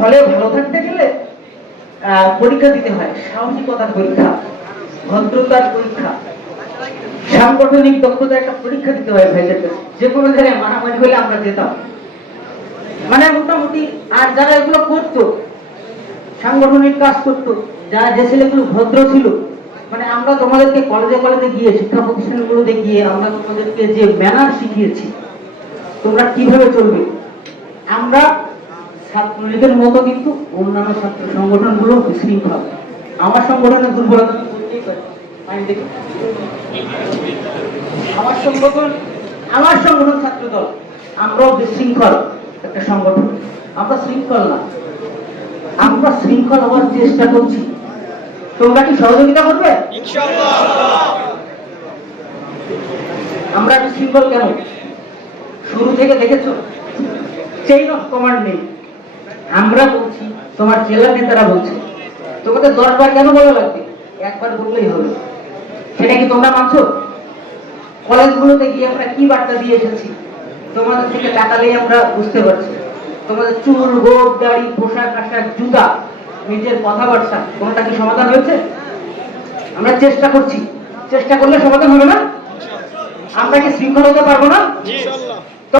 হলে ভালো থাকতে গেলে পরীক্ষা দিতে হয়। সাহসিকতার পরীক্ষা, ভদ্রতার পরীক্ষা। সাংগঠনিক দক্ষতার একটা পরীক্ষা দিতে হয় ভাইদের যে কোনো জায়গায় মারামারি হলে আমরা যেতাম। মানে মোটামুটি, আর যারা এগুলো করতো, সাংগঠনিক কাজ করতো, যারা যে ছেলেগুলো ভদ্র ছিল মানে আমরা তোমাদেরকে কলেজে কলেজে গিয়ে, শিক্ষা প্রতিষ্ঠানগুলোতে গিয়ে, আমরা তোমাদেরকে যে ম্যানার শিখিয়েছি, তোমরা কীভাবে চলবে? আমরা ছাত্রলীগের মতো কিন্তু অন্যান্য ছাত্র সংগঠনগুলো বিশৃঙ্খল। আমার সংগঠনের দুর্বলতা। আমার সংগঠন আমার সংগঠন ছাত্র দল আমরাও একটা সংগঠন। আমরা শৃঙ্খল না। আমরা শৃঙ্খল হওয়ার চেষ্টা করছি। তোমরা কি সহযোগিতা করবে? আমরা বিশৃঙ্খল কেন? শুরু থেকে দেখেছ? চেইন অফ কমান্ড নেই। আমরা বলছি, তোমার জেলা নেতারা বলছে। তোমাদের দশবার কেন বলা লাগবে? একবার বললেই হবে। সেটা কি তোমরা মানছো? কলেজগুলোতে গিয়ে আমরা কি বার্তা দিয়ে এসেছি? তোমাদের থেকে টাকালেই আমরা বুঝতে পারছি। তোমাদের চুল গোপ দাড়ি, পোশাক, আশাক, জুতা, নিজের কথাবার্তা, কোনটা কি সমাধান হয়েছে? আমরা চেষ্টা করছি। চেষ্টা করলে সমাধান হবে না? আমরা কি শৃঙ্খল হতে পারব না?